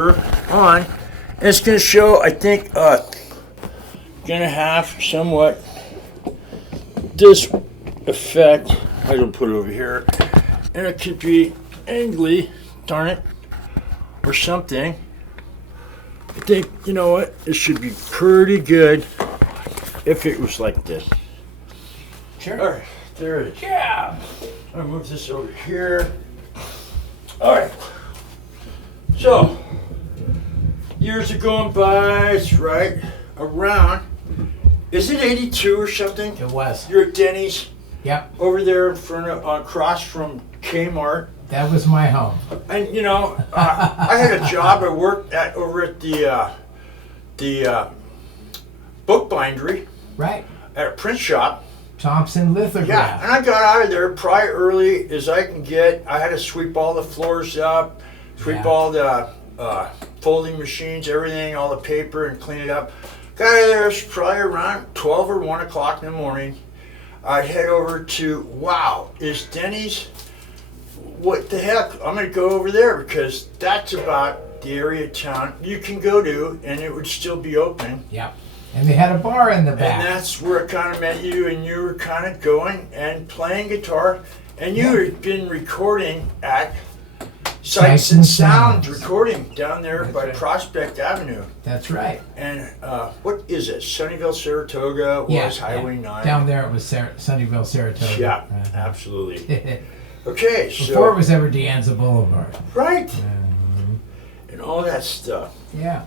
on. And it's going to show, I think, going to have somewhat this effect. I'm going to put it over here. And it could be angly, darn it, or something. I think, you know what, it should be pretty good if it was like this. Sure. All right, there it is. Yeah. I'll move this over here. All right. So, years are going by, it's right around, is it 82 or something? It was. You're at Denny's Yep. over there in front of, across from Kmart. That was my home. And you know, I had a job. I worked over at the book bindery Right. at a print shop. Thompson lithograph. Yeah, and I got out of there probably early as I can get. I had to sweep all the floors up, sweep all the folding machines, everything, all the paper, and clean it up. Got out of there, it's probably around 12 or 1 o'clock in the morning. I'd head over to, wow, is Denny's? What the heck? I'm going to go over there because that's about the area of town you can go to, and it would still be open. Yep. And they had a bar in the back. And that's where I kind of met you, and you were kind of going and playing guitar, and you had been recording at Sights and Sounds recording down there by Prospect Avenue. That's right. And what is it? Sunnyvale, Saratoga was Highway 9. Down there it was Sunnyvale, Saratoga. Yeah, absolutely. Okay, so Before it was ever De Anza Boulevard. right, and all that stuff. Yeah.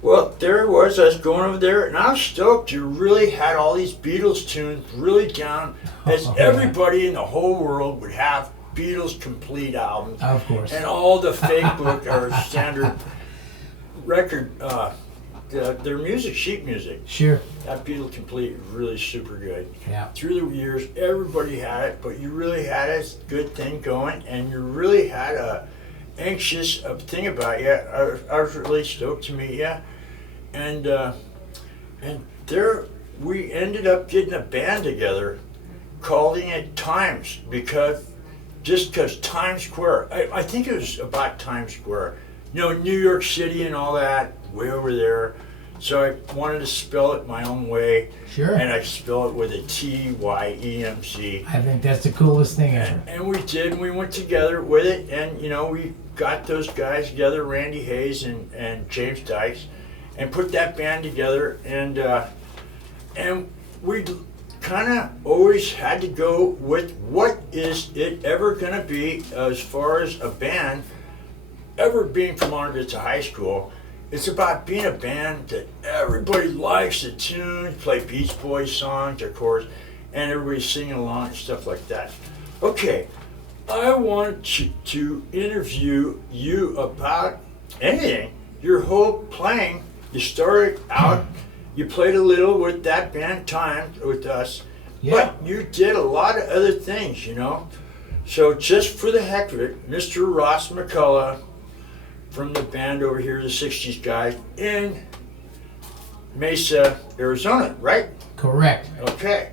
Well, there it was. I was going over there, and I was stoked. You really had all these Beatles tunes really down, as everybody in the whole world would have Beatles complete albums. Of course. And all the fake book or standard record, their music, sheet music. Sure. That Beatles complete is really super good. Yeah. Through the years, everybody had it, but you really had a good thing going, and you really had a anxious thing about you. I was really stoked to meet you, and there we ended up getting a band together, calling it TYEMZ, because Times Square. I think it was about Times Square, you know, New York City and all that, way over there. So I wanted to spell it my own way. Sure. And I spell it with a TYEMZ. I think that's the coolest thing ever. And we did, and we went together with it, and you know, we got those guys together, Randy Hayes and James Dykes, and put that band together, and we kind of always had to go with what is it ever going to be as far as a band ever being promoted to high school. It's about being a band that everybody likes the tunes, play Beach Boys songs, of course, and everybody's singing along and stuff like that. Okay, I want to interview you about anything, your whole playing. You started out, you played a little with that band TYEMZ with us, but you did a lot of other things, you know. So just for the heck of it, Mr. Ross McCulloch from the band over here, the Sixties guys, in Mesa, Arizona, right? Correct. Okay.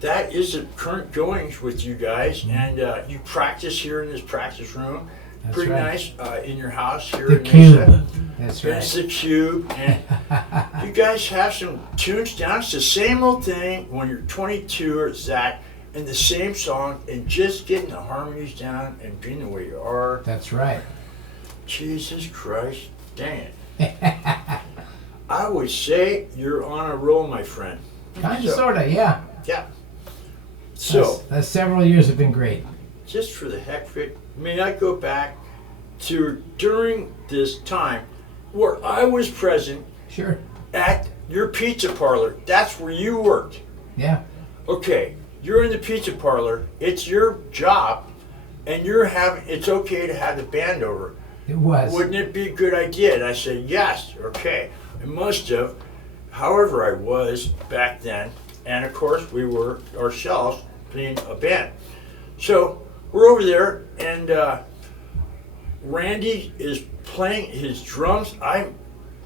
That is the current goings with you guys, and you practice here in this practice room. That's pretty right. Nice in your house here The in Cube. Mesa. That's It's right. the Cube, and you guys have some tunes down. It's the same old thing when you're 22 or that, and the same song, and just getting the harmonies down and being the way you are. That's right. Jesus Christ, dang it. I would say you're on a roll, my friend. Kind of, sort of, yeah. Yeah. So, That's several years have been great. just for the heck of it, may I go back to during this time where I was present Sure. at your pizza parlor. That's where you worked. Yeah. Okay, you're in the pizza parlor. It's your job, and it's okay to have the band over. It was. Wouldn't it be a good idea? And I said, yes, okay. I must have. However, I was back then. And of course, we were ourselves being a band. So we're over there, and Randy is playing his drums. I'm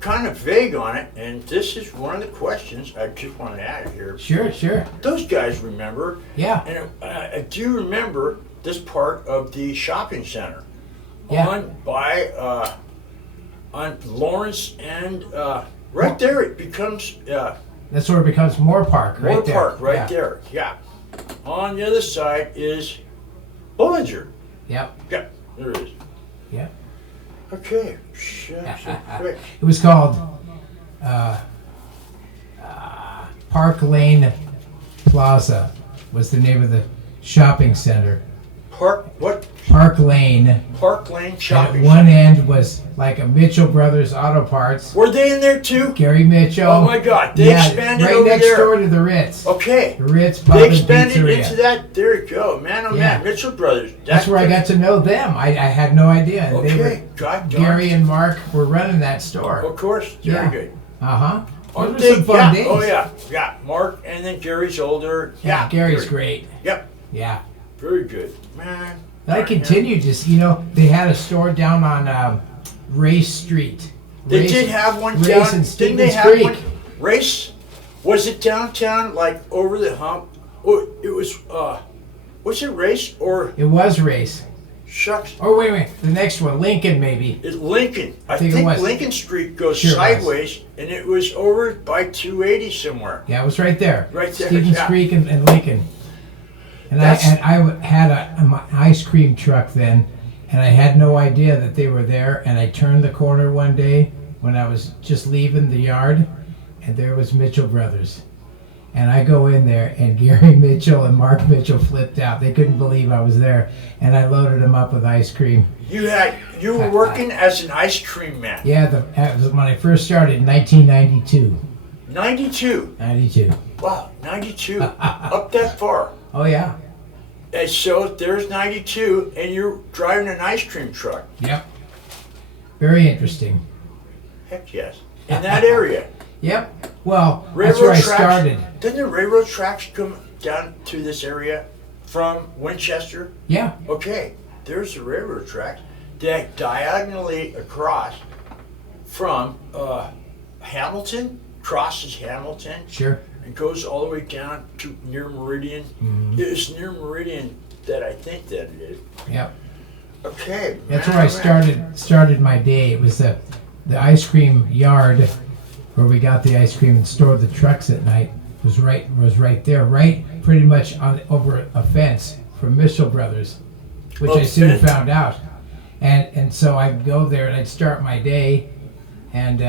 kind of vague on it, and this is one of the questions I just wanted to add here. Sure, sure. Those guys remember. Yeah. And I do remember this part of the shopping center. Yeah. On by on Lawrence and right there it becomes That's where it becomes Moore Park, right Moore there. Park, right there. Yeah. On the other side is Bollinger. Yep. Yeah, there it is. Yep. Okay. Shucks, quick. It was called Park Lane Plaza was the name of the shopping center. Park what? Park Lane. Park Lane And Shopping. at one end was like a Mitchell Brothers Auto Parts. Were they in there too? Gary Mitchell. Oh my God! They expanded right over next there. door to the Ritz. Okay. The Ritz Pub They and expanded Pizzeria. into that. There you go, man. Oh Yeah. man, Mitchell Brothers. That's where I got to know them. I had no idea. And they were, Okay. God darn. Gary and Mark were running that store. Of course. Yeah. Very good. Uh-huh. Those Aren't were they? some fun Yeah. days. Oh yeah. Yeah. Mark and then Gary's older. Yeah, Gary's very- great. Yep. Yeah. Very good, man. I continued to, they had a store down on Race Street. They Race- did have one Race down. in Didn't they Stevens have Creek. one? Race? Was it downtown, like over the hump? Oh, it was. Was it Race or It was Race. shucks? Oh, wait. The next one, Lincoln, maybe. It's Lincoln. I think it think was. Lincoln Street goes Sure it was. sideways, and it was over by 280 somewhere. Yeah, it was right there. Right there, Stevens yeah. Creek and Lincoln. And That's- I had an ice cream truck then, and I had no idea that they were there. And I turned the corner one day when I was just leaving the yard, and there was Mitchell Brothers. And I go in there, and Gary Mitchell and Mark Mitchell flipped out. They couldn't believe I was there, and I loaded them up with ice cream. You were working as an ice cream man. Yeah, that was when I first started in 1992. 92. 92. Wow, 92. Up that far. Oh yeah. And so there's 92, and you're driving an ice cream truck. Yep. Very interesting. Heck yes. In that area. Yep. Well, that's Railroad where I tracks. started. Didn't the railroad tracks come down to this area from Winchester? Yeah. Okay, there's the railroad tracks that diagonally across from Hamilton, crosses Hamilton, Sure. and goes all the way down to near Meridian. It's near Meridian that I think that it is. Yep. Okay. That's man, where I man. started my day. It was the ice cream yard where we got the ice cream and stored the trucks at night. Was right there, right pretty much over a fence from Mitchell Brothers, which Oh, I soon fence. found out. And so I'd go there and I'd start my day and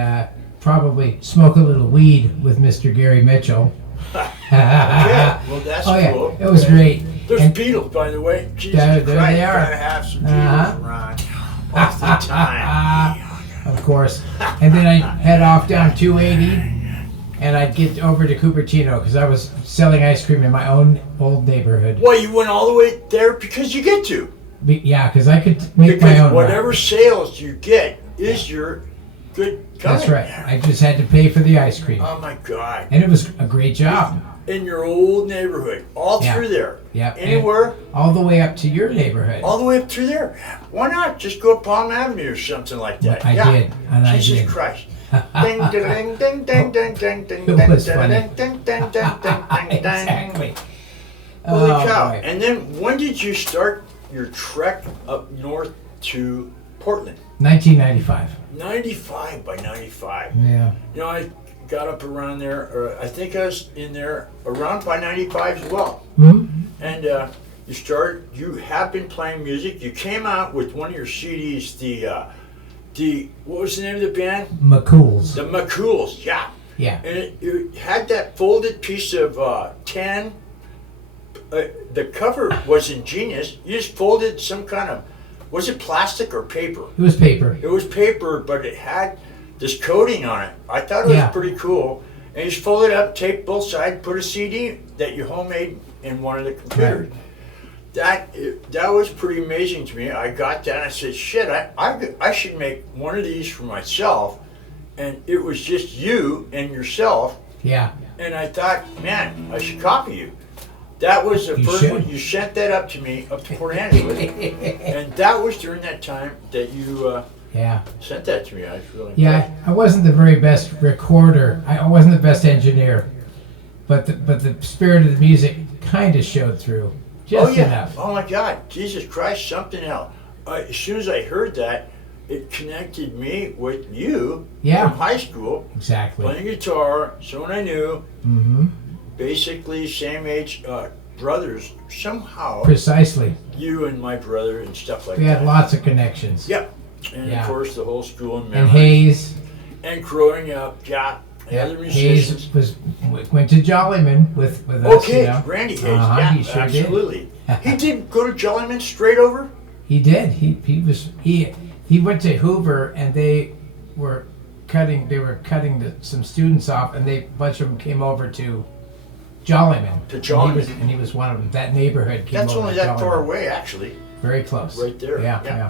probably smoke a little weed with Mr. Gary Mitchell. Yeah, well that's Oh yeah, cool. it was Okay. great. There's And- Beatles, by the way. Jesus There Christ, they are. gotta have some Uh-huh. Beatles around all the time. Of course. And then I'd head off down 280 and I'd get over to Cupertino because I was selling ice cream in my own old neighborhood. Well, you went all the way there because you get to. Yeah, because I could make my Because own. whatever run. sales you get is your good coming. That's right. I just had to pay for the ice cream. Oh my God. And it was a great job. In your old neighborhood, all Yeah. through there. Yeah. Anywhere, All the way up to your neighborhood. all the way up through there. Why not just go up Palm Avenue or something like that? I yeah. did, and I Jesus did. Christ. Ding, ding, ding, ding, ding, ding, ding, ding, It was ding, funny. ding, ding, ding, ding, ding, ding. Exactly. Holy Oh, cow. boy. And then when did you start your trek up north to Portland? 1995. 95 by 95. Yeah. You know, I got up around there, or I think I was in there around by 95 as well. Hmm? And you have been playing music. You came out with one of your CDs, what was the name of the band? McCool's. The McCullochs, yeah. Yeah. And it had that folded piece of tan. The cover was ingenious. You just folded some kind of, was it plastic or paper? It was paper. It was paper, but it had this coating on it. I thought it was Yeah. pretty cool. And you just fold it up, tape both sides, put a CD that you homemade in one of the computers. That was pretty amazing to me. I got that and I said, shit, I should make one of these for myself. And it was just you and yourself. Yeah. And I thought, man, I should copy you. That was the You first should. one. You sent that up to me, up to Port Angeles. And that was during that time that you Yeah. sent that to me. I was really Yeah, impressed. I wasn't the very best recorder. I wasn't the best engineer, but the spirit of the music kind of showed through, just Oh yeah! enough. Oh my God! Jesus Christ! Something else. As soon as I heard that, it connected me with you Yeah. from high school, Exactly. playing guitar, someone I knew, Mm-hmm. basically same age brothers. Somehow, Precisely. you and my brother and stuff like We that. had lots of connections. Yep. And Yeah. of course, the whole school and And memories. Hayes. And growing up, yeah, and Yeah. other musicians. Hayes went to Jollyman with us. Okay, You know? Randy Hayes. Uh-huh, Yeah, he sure did. absolutely. He did go to Jollyman straight over. He did. He went to Hoover, and they were cutting some students off, and a bunch of them came over to Jollyman. To Jollyman. And he was one of them. That neighborhood came That's over only to that far Jollyman. away, actually. Very close. Right there. Yeah, Yeah. yeah.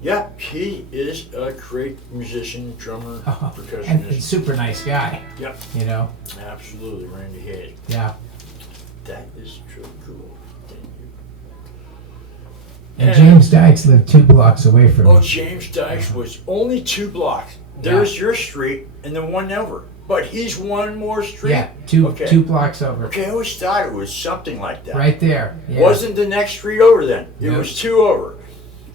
Yeah, he is a great musician, drummer, And percussionist. a super nice guy. Yep, You know. absolutely, Randy Hayes. Yeah. That is truly cool. Thank you. And James Dykes lived 2 blocks away from Oh, me. James Dykes was only 2 blocks. There's your street and the one over. But he's one more street. Yeah, two Okay. 2 blocks over. Okay, I always thought it was something like that. Right there. Yeah. Wasn't the next street over then. It Nope. was 2 over.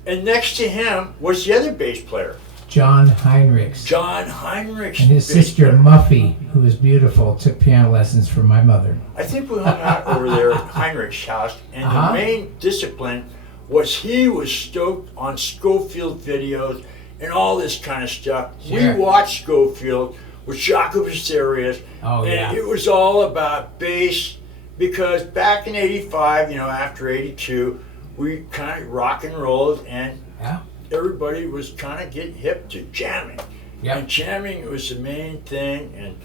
And next to him was the other bass player, John Heinrichs. John Heinrichs. And his bass sister player. Muffy, who is beautiful, took piano lessons from my mother. I think we hung out over there at Heinrich's house, and Uh-huh. the main discipline was he was stoked on Schofield videos and all this kind of stuff. Sure. We watched Schofield with Jaco Pastorius, Oh, and yeah. it was all about bass because back in '85, after '82, we kind of rock and rolled, and Yeah. everybody was kind of getting hip to jamming. Yep. And jamming was the main thing, and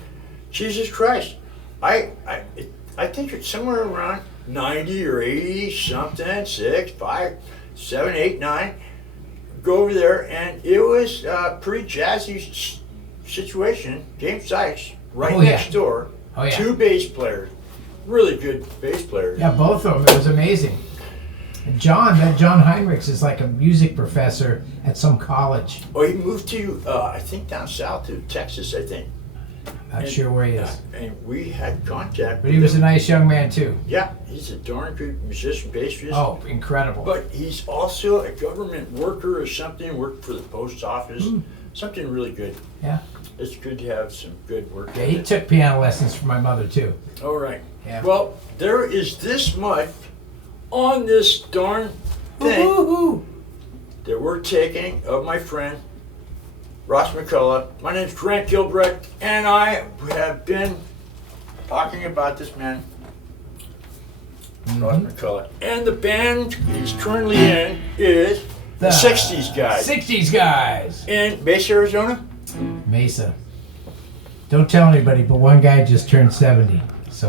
Jesus Christ, I think it's somewhere around 90 or 80 something, 6, 5, 7, 8, 9. Go over there, and it was a pretty jazzy situation. James Dykes, right Oh, yeah. next door, Oh, yeah. 2 bass players, really good bass players. Yeah, both of them. It was amazing. And John Heinrichs is like a music professor at some college. Oh, he moved to, I think down south to Texas, I think. Not sure where he is. And we had contact. But he was a nice young man, too. Yeah, he's a darn good musician, bassist. Oh, incredible. But he's also a government worker or something, worked for the post office. Something really good. Yeah. It's good to have some good work. Yeah, he took piano lessons from my mother, too. All right. Yeah. Well, there is this much on this darn thing Woo-hoo-hoo. that we're taking of my friend, Ross McCulloch. My name's Grant Gilbrecht, and I have been talking about this man, Ross McCulloch. And the band he's currently in is the 60s guys 60s guys. in Mesa, Arizona. Mesa. Don't tell anybody, but one guy just turned 70.